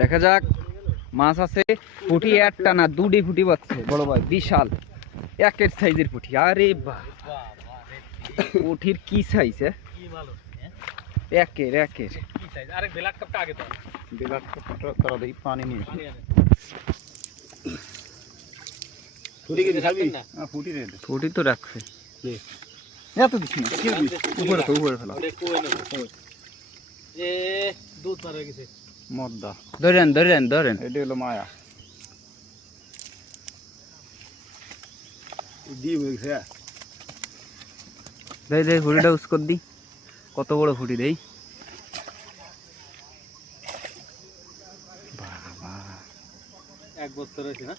দেখা যাক মাছ আছে। পুঁটি একটা না দুটি পুঁটি পাচ্ছে বড় ভাই, বিশাল একের সাইজের পুঁটি। আরে বাহ, পুঁটির কি সাইজ! একের একের পানি নিয়ে পুঁটি তো রাখছে। এত দিস না, উপরে তো উপরে ফেলা মদ্দা। ধরেন ধরেন ধরেন, এটা হলো মায়া দিয়ে বলছে। দেই দেই ফুটিটা উস্কর দি, কত বড় ফুটি দেই। বাবা 1 বছর হয়েছে না?